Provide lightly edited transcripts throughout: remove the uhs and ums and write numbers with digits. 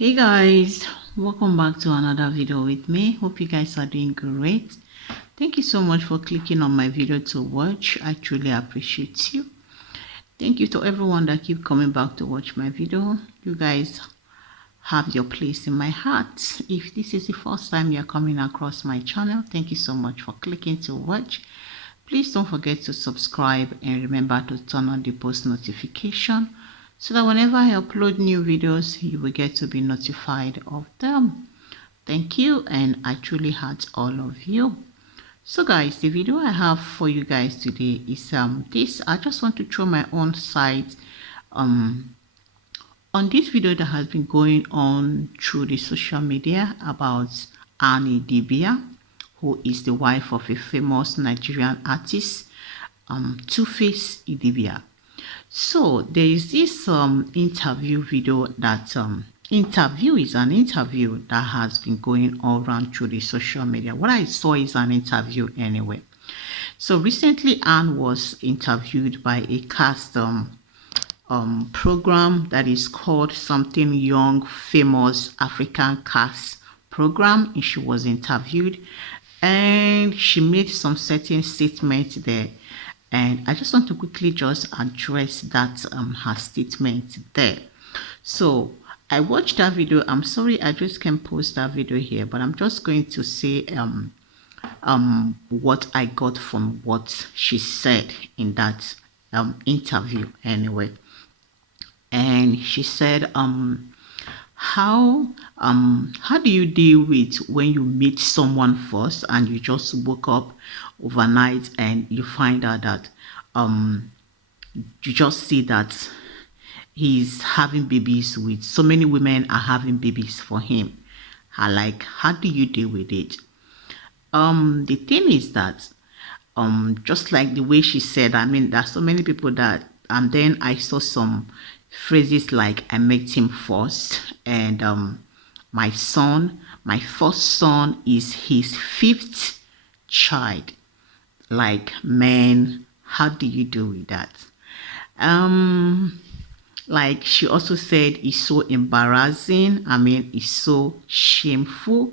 Hey guys, welcome back to another video with me. Hope you guys are doing great. Thank you so much for clicking on my video to watch. I truly appreciate you. Thank you to everyone that keep coming back to watch my video. You guys have your place in my heart. If this is the first time you're coming across my channel, thank you so much for clicking to watch. Please don't forget to subscribe and remember to turn on the post notification so that whenever I upload new videos, you will get to be notified of them. Thank you, and I truly heart all of you. So guys, the video I have for you guys today is this. I just want to throw my own side on this video that has been going on through the social media about Idibia, who is the wife of a famous Nigerian artist, Two-Face Idibia. So there is this interview video that interview that has been going all around through the social media. What I saw is an interview anyway. So recently Anne was interviewed by a cast program that is called something Young Famous African Cast program, and she was interviewed and she made some certain statements there. And I just want to quickly just address that her statement there. So I watched that video. I'm sorry I just can't post that video here, but I'm just going to say what I got from what she said in that interview anyway. And she said how do you deal with when you meet someone first and you just woke up overnight and you find out that you just see that he's having babies with so many women are having babies for him? How do you deal with it? The thing is that just like the way she said, I mean, there's so many people that, and then I saw some phrases like I met him first, and my first son is his 5th child. Like, man, how do you do with that? Like she also said, it's so embarrassing. I mean, it's so shameful.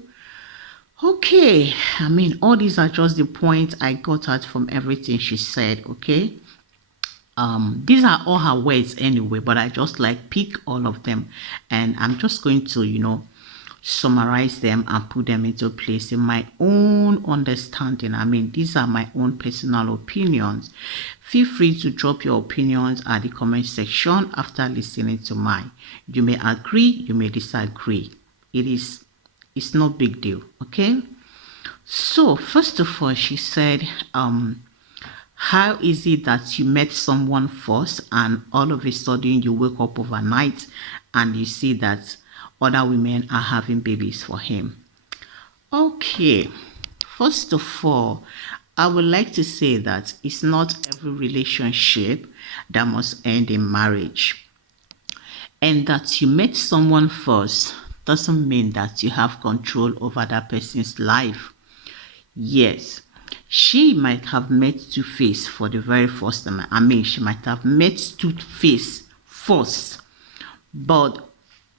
Okay, I mean, all these are just the points I got out from everything she said. Okay, these are all her words anyway, but I just pick all of them, and I'm just going to summarize them and put them into place in my own understanding. I mean, these are my own personal opinions. Feel free to drop your opinions at the comment section after listening to mine. You may agree, you may disagree. It's no big deal. Okay, so first of all, she said how is it that you met someone first and all of a sudden you wake up overnight and you see that other women are having babies for him? Okay, first of all, I would like to say that it's not every relationship that must end in marriage. And that you met someone first doesn't mean that you have control over that person's life. Yes, she might have met Two-Face for the very first time. I mean, she might have met Two-Face first, but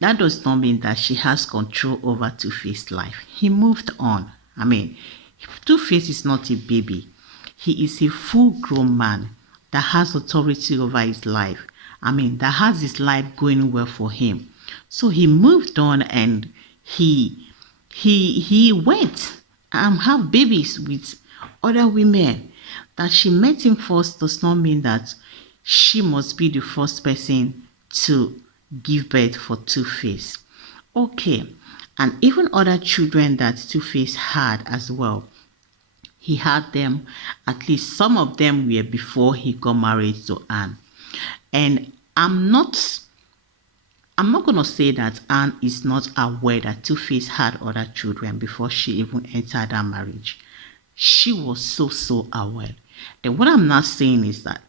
that does not mean that she has control over Two-Face's life. He moved on. I mean, Two-Face is not a baby. He is a full-grown man that has authority over his life. I mean, that has his life going well for him. So he moved on and he went and have babies with other women. That she met him first does not mean that she must be the first person to give birth for Two-Face. Okay, and even other children that Two-Face had as well, he had them, at least some of them were before he got married to Anne. And I'm not gonna say that Anne is not aware that Two-Face had other children before she even entered that marriage. She was so aware. Then what I'm not saying is that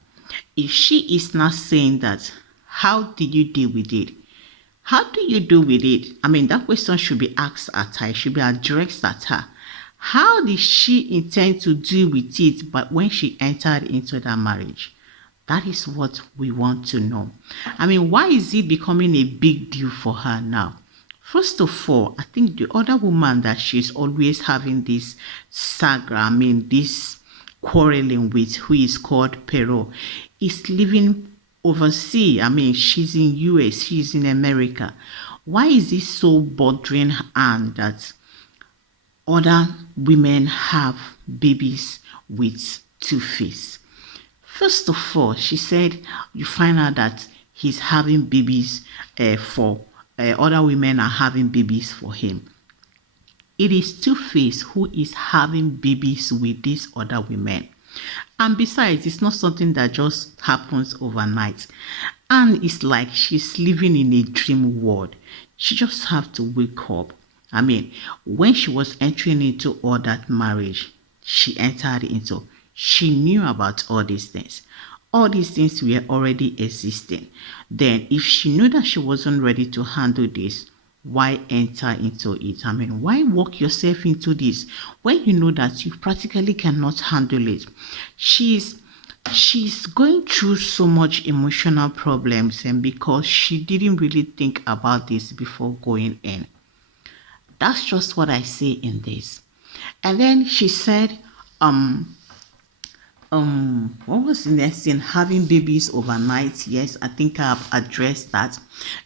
if she is not saying that, how do you deal with it? How do you deal with it? I mean, that question should be asked at her. It should be addressed at her. How did she intend to deal with it but when she entered into that marriage? That is what we want to know. I mean, why is it becoming a big deal for her now? First of all, I think the other woman that she's always having this saga, this quarreling with, who is called Pero, is living overseas. She's in US, she's in America. Why is it so bothering Anne that other women have babies with Two-Face? First of all, she said you find out that he's having babies for other women are having babies for him. It is Two-Face who is having babies with these other women. And besides, it's not something that just happens overnight. And it's like she's living in a dream world. She just have to wake up. When she was entering into all that marriage, she knew about all these things. All these things were already existing. Then if she knew that she wasn't ready to handle this, why enter into it? Why walk yourself into this when you know that you practically cannot handle it? She's going through so much emotional problems, and because she didn't really think about this before going in. That's just what I say in this. And then she said, what was the next thing? Having babies overnight. Yes, I think I've addressed that.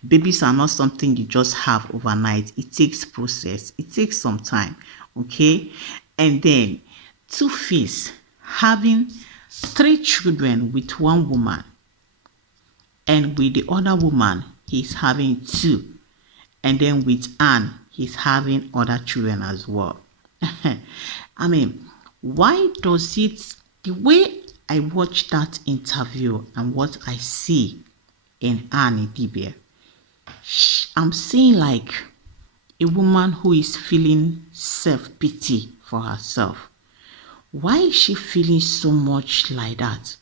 Babies are not something you just have overnight. It takes process. It takes some time. Okay. And then Two-Face having 3 children with one woman, and with the other woman he's having 2, and then with Anne he's having other children as well. Why does it, the way I watch that interview and what I see in Anne Idibia, I'm seeing like a woman who is feeling self-pity for herself. Why is she feeling so much like that?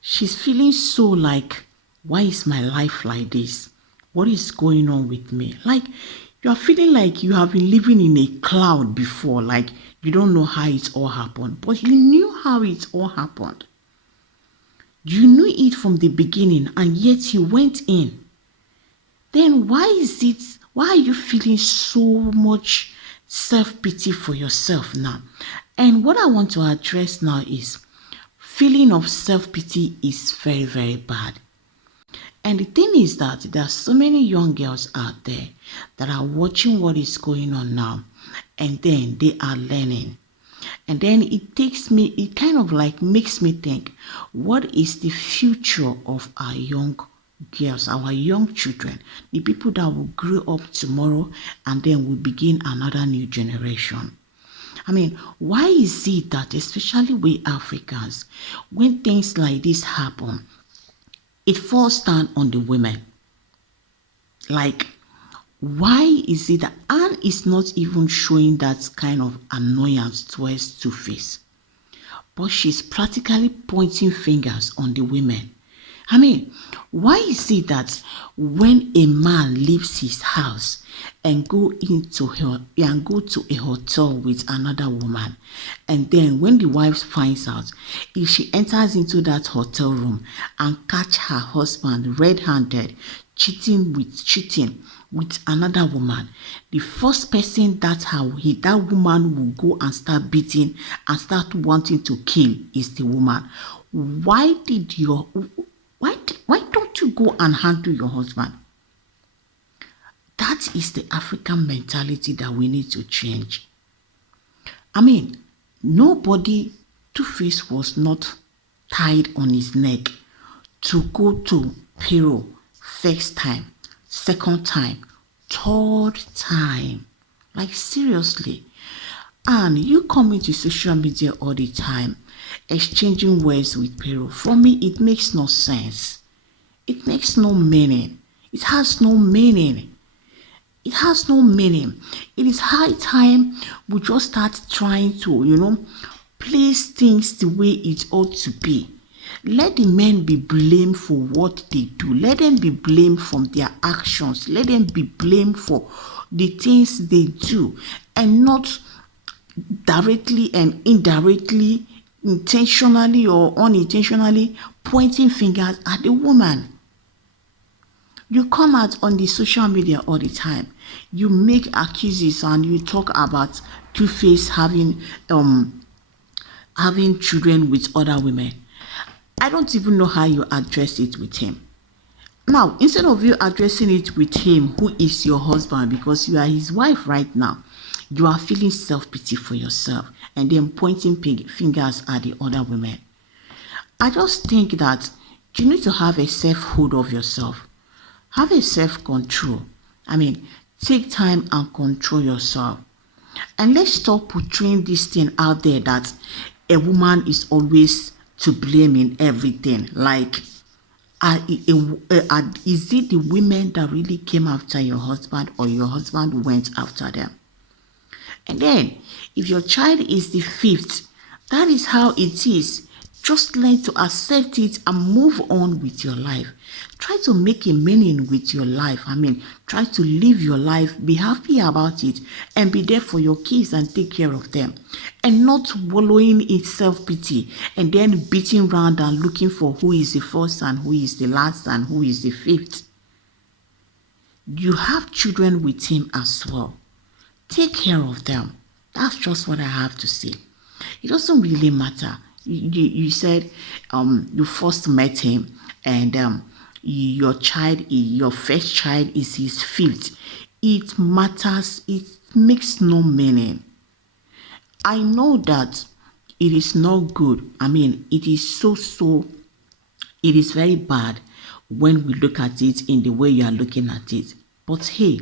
She's feeling so like, why is my life like this? What is going on with me? Like, you are feeling like you have been living in a cloud before, like you don't know how it all happened, but you knew how it all happened. You knew it from the beginning, and yet you went in. Then why are you feeling so much self-pity for yourself now? And what I want to address now is, feeling of self-pity is very, very bad. And the thing is that there are so many young girls out there that are watching what is going on now, and then they are learning. And then it kind of like makes me think, what is the future of our young girls, our young children, the people that will grow up tomorrow and then will begin another new generation? Why is it that, especially we Africans, when things like this happen, it falls down on the women? Like, why is it that Anne is not even showing that kind of annoyance towards Two-Face, but she's practically pointing fingers on the women? Why is it that when a man leaves his house and go to a hotel with another woman, and then when the wife finds out, if she enters into that hotel room and catch her husband red-handed cheating with another woman, the first person that woman will go and start beating and start wanting to kill is the woman. Why don't you go and handle your husband? That is the African mentality that we need to change. Nobody, Two-Face was not tied on his neck to go to Peru first time, second time, third time. Like, seriously. And you come into social media all the time exchanging words with Peru. For me, it makes no sense. It makes no meaning. It has no meaning. It has no meaning. It is high time we just start trying to, place things the way it ought to be. Let the men be blamed for what they do. Let them be blamed from their actions. Let them be blamed for the things they do, and not directly and indirectly, intentionally or unintentionally pointing fingers at the woman. You come out on the social media all the time. You make accusations and you talk about Two-Face having children with other women. I don't even know how you address it with him. Now, instead of you addressing it with him, who is your husband, because you are his wife right now, you are feeling self-pity for yourself and then pointing fingers at the other women. I just think that you need to have a self-hold of yourself. Have a self-control. I mean, take time and control yourself. And let's stop portraying this thing out there that a woman is always to blame in everything. Like, is it the women that really came after your husband, or your husband went after them? And then, if your child is the fifth, that is how it is. Just learn to accept it and move on with your life. Try to make a meaning with your life. I mean, try to live your life, be happy about it, and be there for your kids and take care of them. And not wallowing in self-pity and then beating around and looking for who is the first and who is the last and who is the fifth. You have children with him as well. Take care of them. That's just what I have to say. It doesn't really matter. You said you first met him and your first child is his fifth. It matters. It makes no meaning. I know that it is not good. I mean, it is it is very bad when we look at it in the way you are looking at it. But hey,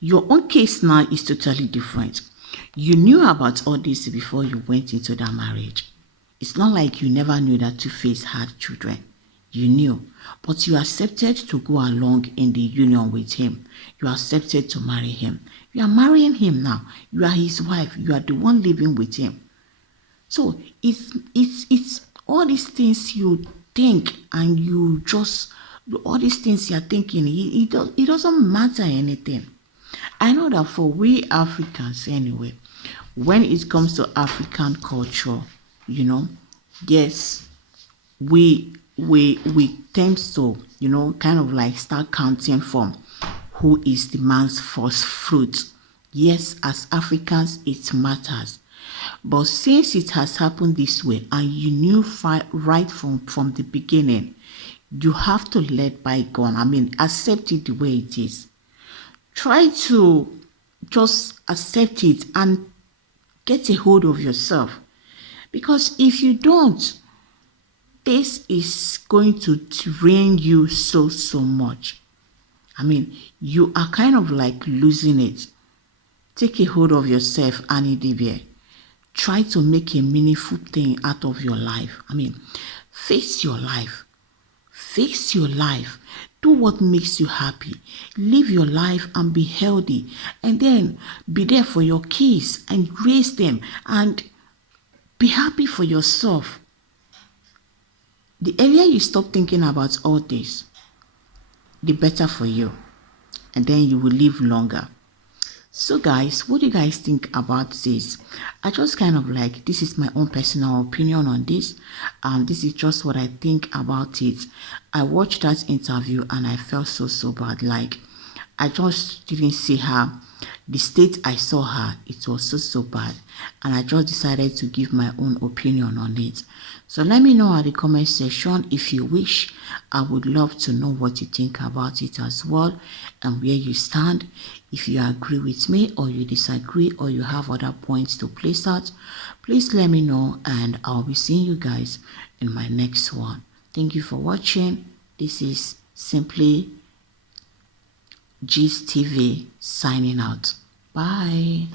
your own case now is totally different. You knew about all this before you went into that marriage. It's not like you never knew that Two-Face had children. You knew, but you accepted to go along in the union with him. You accepted to marry him. You are marrying him now. You are his wife. You are the one living with him. So it's all these things you think, and you just all these things you are thinking. It doesn't matter anything. I know that for we Africans anyway, when it comes to African culture, you know, yes, we tend to, you know, kind of like start counting from who is the man's first fruit. Yes, as Africans, it matters. But since it has happened this way and you knew right from the beginning, you have to let bygone. I mean, accept it the way it is. Try to just accept it and get a hold of yourself. Because if you don't, this is going to drain you so much. I mean, you are kind of like losing it. Take a hold of yourself, Idibia. Try to make a meaningful thing out of your life. I mean, face your life. Face your life. Do what makes you happy. Live your life and be healthy. And then be there for your kids and raise them and be happy for yourself. The earlier you stop thinking about all this, the better for you. And then you will live longer. So guys, what do you guys think about this? I just kind of like, this is my own personal opinion on this. This is just what I think about it. I watched that interview and I felt so bad. Like, I just didn't see her. The state I saw her, it was so bad. And I just decided to give my own opinion on it. So let me know at the comment section if you wish. I would love to know what you think about it as well and where you stand. If you agree with me or you disagree or you have other points to place out, please let me know and I'll be seeing you guys in my next one. Thank you for watching. This is Simply Gist TV signing out. Bye.